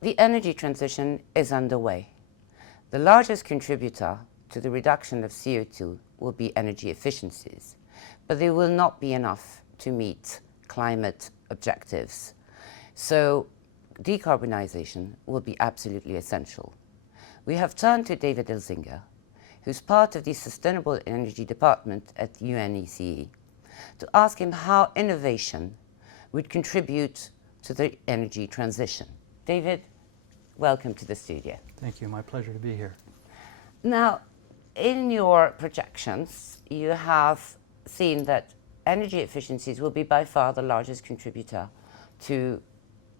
The energy transition is underway. The largest contributor to the reduction of CO2 will be energy efficiencies, but they will not be enough to meet climate objectives. So decarbonisation will be absolutely essential. We have turned to David Elzinga, who's part of the Sustainable Energy Department at UNECE, to ask him how innovation would contribute to the energy transition. David, welcome to the studio. Thank you. My pleasure to be here. Now, in your projections, you have seen that energy efficiencies will be by far the largest contributor to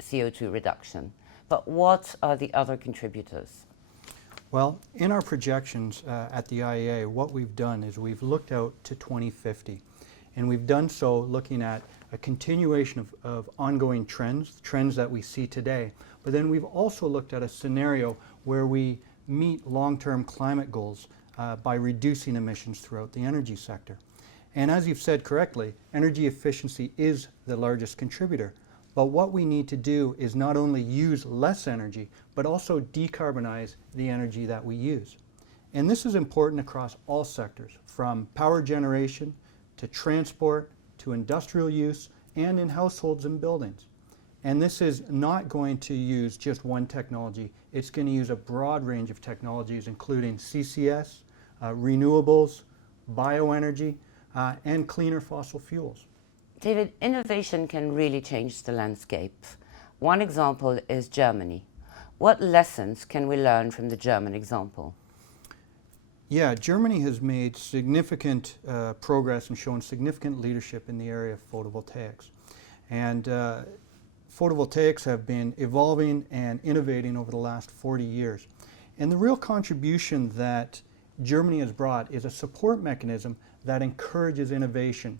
CO2 reduction. But what are the other contributors? Well, in our projections at the IEA, what we've done is we've looked out to 2050. And we've done so looking at a continuation of ongoing trends that we see today. But then we've also looked at a scenario where we meet long-term climate goals by reducing emissions throughout the energy sector. And as you've said correctly, energy efficiency is the largest contributor. But what we need to do is not only use less energy, but also decarbonize the energy that we use. And this is important across all sectors, from power generation to transport to industrial use and in households and buildings. And this is not going to use just one technology. It's going to use a broad range of technologies, including CCS, renewables, bioenergy, and cleaner fossil fuels. David, innovation can really change the landscape. One example is Germany. What lessons can we learn from the German example? Yeah, Germany has made significant progress and shown significant leadership in the area of photovoltaics. And photovoltaics have been evolving and innovating over the last 40 years. And the real contribution that Germany has brought is a support mechanism that encourages innovation.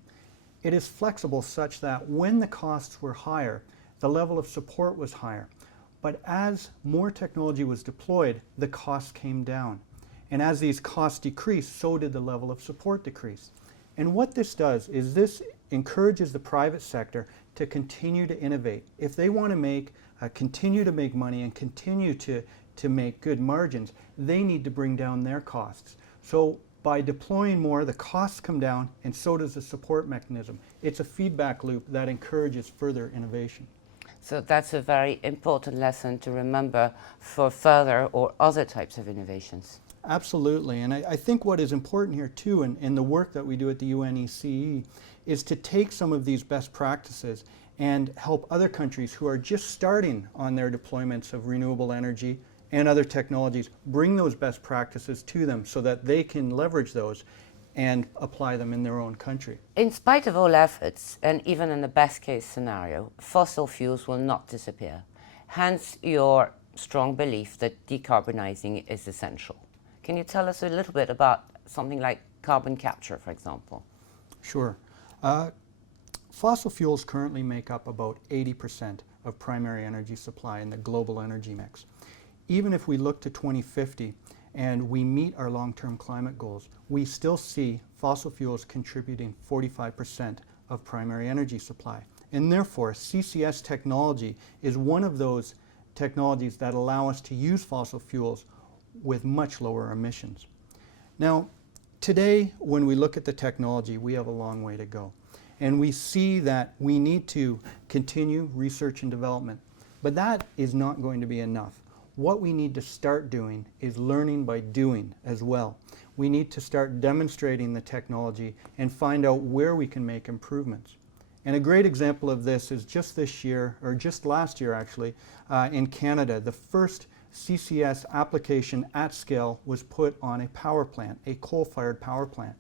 It is flexible such that when the costs were higher, the level of support was higher. But as more technology was deployed, the costs came down. And as these costs decreased, so did the level of support decrease. And what this does is this encourages the private sector to continue to innovate. If they want to continue to make money and continue to make good margins, they need to bring down their costs. So by deploying more, the costs come down, and so does the support mechanism. It's a feedback loop that encourages further innovation. So that's a very important lesson to remember for further or other types of innovations. Absolutely, and I think what is important here too in the work that we do at the UNECE is to take some of these best practices and help other countries who are just starting on their deployments of renewable energy and other technologies, bring those best practices to them so that they can leverage those and apply them in their own country. In spite of all efforts, and even in the best case scenario, fossil fuels will not disappear. Hence your strong belief that decarbonizing is essential. Can you tell us a little bit about something like carbon capture, for example? Sure. Fossil fuels currently make up about 80% of primary energy supply in the global energy mix. Even if we look to 2050 and we meet our long-term climate goals, we still see fossil fuels contributing 45% of primary energy supply. And therefore, CCS technology is one of those technologies that allow us to use fossil fuels with much lower emissions. Now, today, when we look at the technology, we have a long way to go. And we see that we need to continue research and development. But that is not going to be enough. What we need to start doing is learning by doing as well. We need to start demonstrating the technology and find out where we can make improvements. And a great example of this is just this year, or just last year actually, in Canada, the first CCS application at scale was put on a power plant, a coal-fired power plant.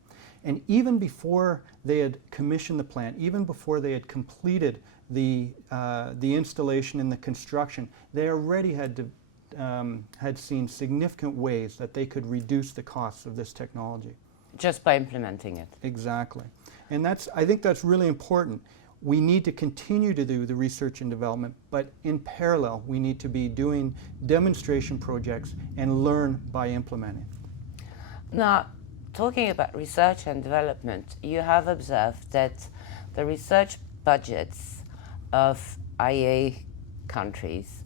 And even before they had commissioned the plant, even before they had completed the installation and the construction, they already had seen significant ways that they could reduce the costs of this technology. Just by implementing it. Exactly. And I think that's really important. We need to continue to do the research and development, but in parallel, we need to be doing demonstration projects and learn by implementing. Now, talking about research and development, you have observed that the research budgets of IEA countries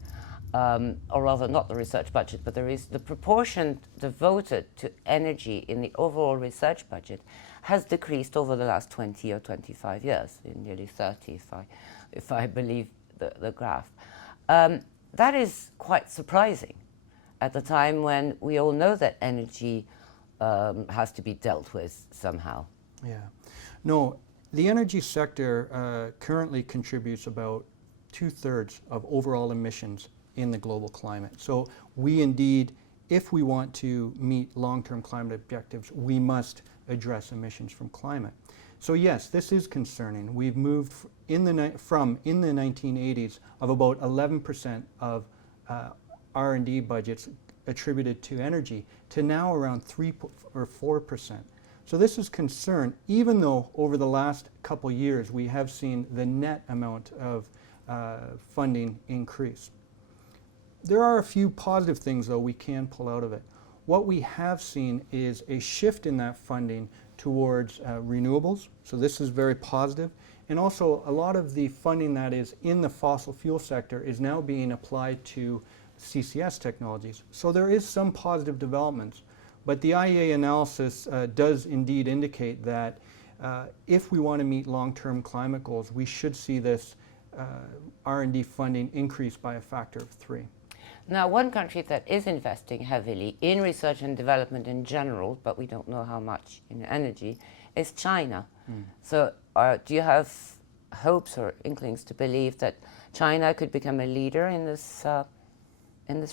or rather not the research budget, but the proportion devoted to energy in the overall research budget has decreased over the last 20 or 25 years, nearly 30 if I believe the graph. That is quite surprising at the time when we all know that energy has to be dealt with somehow. Yeah. No, the energy sector currently contributes about 2/3 of overall emissions in the global climate. So we indeed, if we want to meet long-term climate objectives, we must address emissions from climate. So yes, this is concerning. We've moved in the 1980s of about 11% of R&D budgets attributed to energy to now around 3 or 4%. So this is concern, even though over the last couple years we have seen the net amount of funding increase. There are a few positive things, though, we can pull out of it. What we have seen is a shift in that funding towards renewables, so this is very positive. And also, a lot of the funding that is in the fossil fuel sector is now being applied to CCS technologies. So there is some positive developments. But the IEA analysis does indeed indicate that if we want to meet long-term climate goals, we should see this R&D funding increase by a factor of 3. Now, one country that is investing heavily in research and development in general, but we don't know how much in energy, is China. So do you have hopes or inklings to believe that China could become a leader in this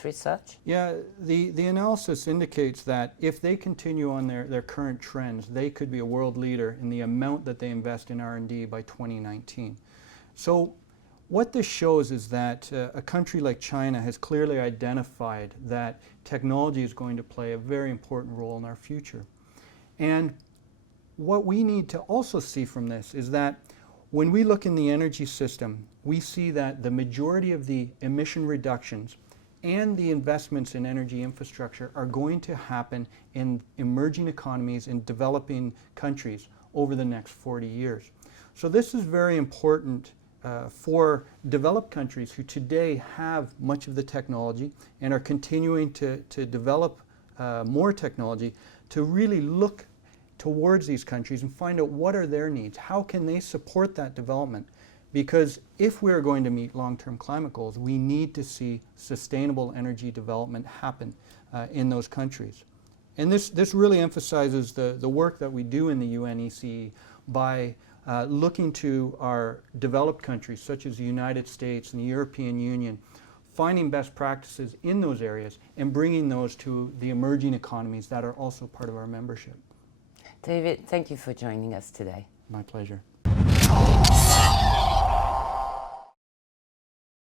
research? Yeah, the analysis indicates that if they continue on their current trends, they could be a world leader in the amount that they invest in R&D by 2019. So what this shows is that a country like China has clearly identified that technology is going to play a very important role in our future. And what we need to also see from this is that when we look in the energy system, we see that the majority of the emission reductions and the investments in energy infrastructure are going to happen in emerging economies in developing countries over the next 40 years. So this is very important for developed countries who today have much of the technology and are continuing to develop more technology, to really look towards these countries and find out what are their needs, how can they support that development. Because if we're going to meet long-term climate goals, we need to see sustainable energy development happen in those countries. And this really emphasizes the work that we do in the UNECE by looking to our developed countries, such as the United States and the European Union, finding best practices in those areas and bringing those to the emerging economies that are also part of our membership. David, thank you for joining us today. My pleasure.